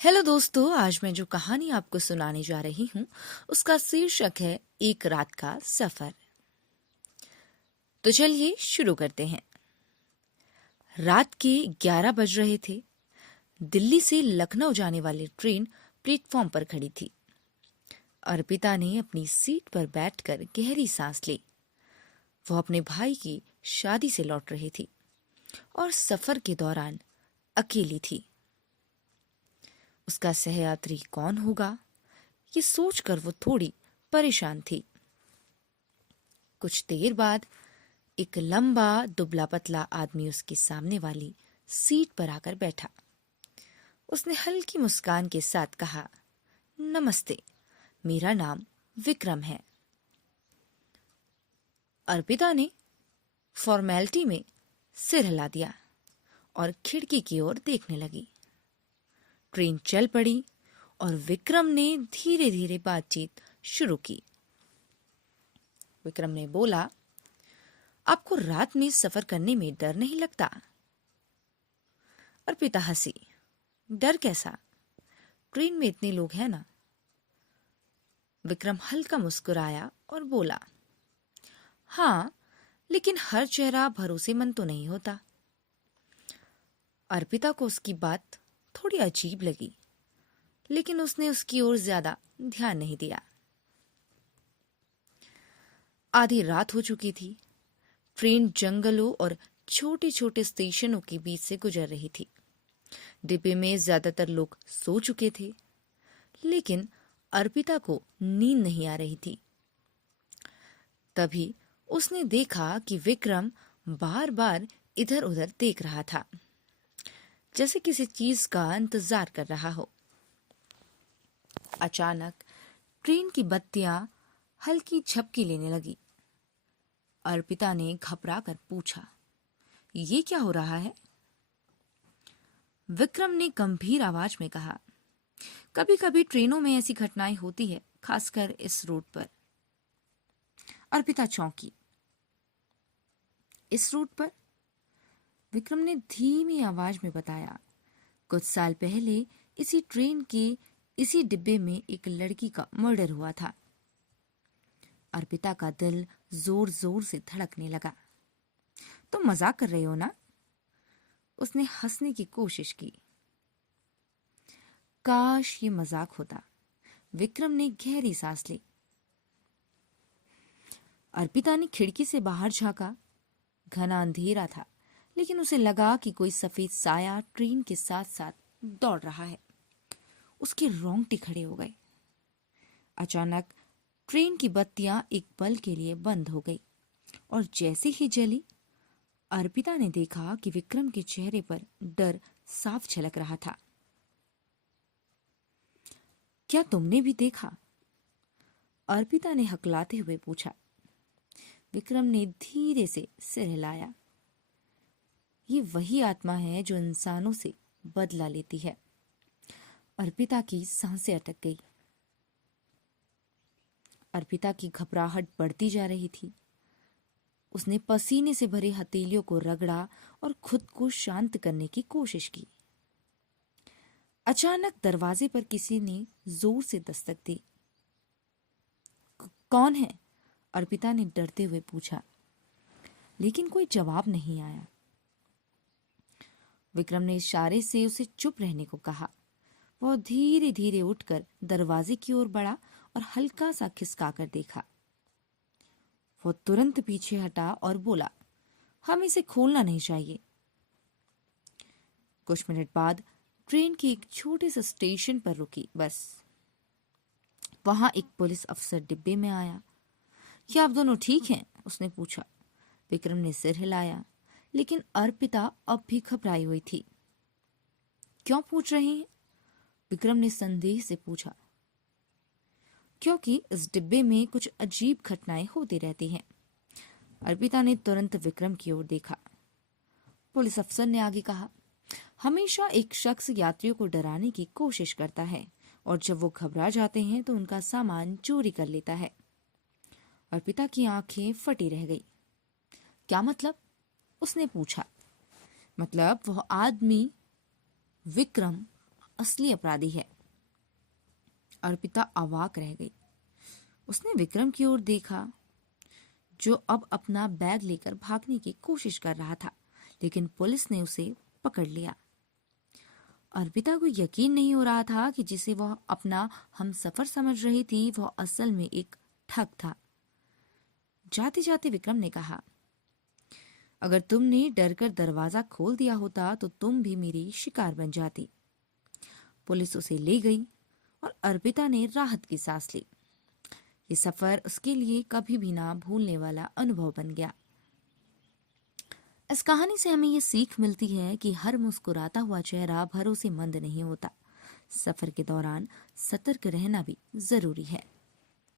Hello दोस्तों, आज मैं जो कहानी आपको सुनाने जा रही हूँ उसका शीर्षक है एक रात का सफर। तो चलिए शुरू करते हैं। रात के 11 बज रहे थे। दिल्ली से लखनऊ जाने वाली ट्रेन प्लेटफॉर्म पर खड़ी थी। अर्पिता ने अपनी सीट पर बैठकर गहरी सांस ली। वो अपने भाई की शादी से लौट रही थी और सफर के दौरान अकेली थी। उसका सहयात्री कौन होगा, ये सोचकर वो थोड़ी परेशान थी। कुछ देर बाद एक लंबा दुबला पतला आदमी उसके सामने वाली सीट पर आकर बैठा। उसने हल्की मुस्कान के साथ कहा, नमस्ते, मेरा नाम विक्रम है। अर्पिता ने फॉर्मेलिटी में सिर हिला दिया और खिड़की की ओर देखने लगी। ट्रेन चल पड़ी और विक्रम ने धीरे धीरे बातचीत शुरू की। विक्रम ने बोला, आपको रात में सफर करने में डर नहीं लगता? अर्पिता हंसी। डर कैसा? ट्रेन में इतने लोग हैं ना। विक्रम हल्का मुस्कुराया और बोला, हाँ, लेकिन हर चेहरा भरोसेमंद तो नहीं होता। अर्पिता को उसकी बात थोड़ी अजीब लगी, लेकिन उसने उसकी ओर ज्यादा ध्यान नहीं दिया। आधी रात हो चुकी थी। ट्रेन जंगलों और छोटे छोटे स्टेशनों के बीच से गुजर रही थी। डिब्बे में ज्यादातर लोग सो चुके थे, लेकिन अर्पिता को नींद नहीं आ रही थी। तभी उसने देखा कि विक्रम बार बार इधर उधर देख रहा था, जैसे किसी चीज का इंतजार कर रहा हो। अचानक ट्रेन की बत्तियां हल्की झपकी लेने लगी। अर्पिता ने घबरा कर पूछा, ये क्या हो रहा है? विक्रम ने गंभीर आवाज में कहा, कभी कभी ट्रेनों में ऐसी घटनाएं होती है, खासकर इस रूट पर। अर्पिता चौंकी। इस रूट पर? विक्रम ने धीमी आवाज में बताया, कुछ साल पहले इसी ट्रेन के इसी डिब्बे में एक लड़की का मर्डर हुआ था। अर्पिता का दिल जोर जोर से धड़कने लगा। तुम मजाक कर रहे हो ना? उसने हंसने की कोशिश की। काश ये मजाक होता। विक्रम ने गहरी सांस ली। अर्पिता ने खिड़की से बाहर झांका। घना अंधेरा था, लेकिन उसे लगा कि कोई सफेद साया ट्रेन के साथ साथ दौड़ रहा है। उसके रोंगटे खड़े हो गए। अचानक ट्रेन की बत्तियां एक पल के लिए बंद हो गई और जैसे ही जली, अर्पिता ने देखा कि विक्रम के चेहरे पर डर साफ झलक रहा था। क्या तुमने भी देखा? अर्पिता ने हकलाते हुए पूछा। विक्रम ने धीरे से सिर हिलाया। ये वही आत्मा है जो इंसानों से बदला लेती है। अर्पिता की सांसें अटक गई। अर्पिता की घबराहट बढ़ती जा रही थी। उसने पसीने से भरे हथेलियों को रगड़ा और खुद को शांत करने की कोशिश की। अचानक दरवाजे पर किसी ने जोर से दस्तक दी। कौन है? अर्पिता ने डरते हुए पूछा, लेकिन कोई जवाब नहीं आया। विक्रम ने इशारे से उसे चुप रहने को कहा। वह धीरे धीरे उठकर दरवाजे की ओर बढ़ा और हल्का सा खिसकाकर देखा। वो तुरंत पीछे हटा और बोला, हम इसे खोलना नहीं चाहिए। कुछ मिनट बाद ट्रेन की एक छोटे से स्टेशन पर रुकी। बस वहां एक पुलिस अफसर डिब्बे में आया। क्या आप दोनों ठीक हैं? उसने पूछा। विक्रम ने सिर हिलाया, लेकिन अर्पिता अब भी घबराई हुई थी। क्यों पूछ रही हैं? विक्रम ने संदेह से पूछा। क्योंकि इस डिब्बे में कुछ अजीब घटनाएं होती रहती हैं। अर्पिता ने तुरंत विक्रम की ओर देखा। पुलिस अफसर ने आगे कहा, हमेशा एक शख्स यात्रियों को डराने की कोशिश करता है और जब वो घबरा जाते हैं तो उनका सामान चोरी कर लेता है। अर्पिता की आंखें फटी रह गई। क्या मतलब? उसने पूछा। मतलब वो आदमी विक्रम असली अपराधी है। अर्पिता अवाक रह गई। उसने विक्रम की ओर देखा, जो अब अपना बैग लेकर भागने की कोशिश कर रहा था, लेकिन पुलिस ने उसे पकड़ लिया। अर्पिता को यकीन नहीं हो रहा था कि जिसे वह अपना हमसफर समझ रही थी, वह असल में एक ठग था। जाते जाते विक्रम ने कहा, अगर तुमने डरकर दरवाजा खोल दिया होता तो तुम भी मेरी शिकार बन जाती। पुलिस उसे ले गई और अर्पिता ने राहत की सांस ली। ये सफर उसके लिए कभी भी ना भूलने वाला अनुभव बन गया। इस कहानी से हमें ये सीख मिलती है कि हर मुस्कुराता हुआ चेहरा भरोसेमंद नहीं होता। सफर के दौरान सतर्क रहना भी जरूरी है।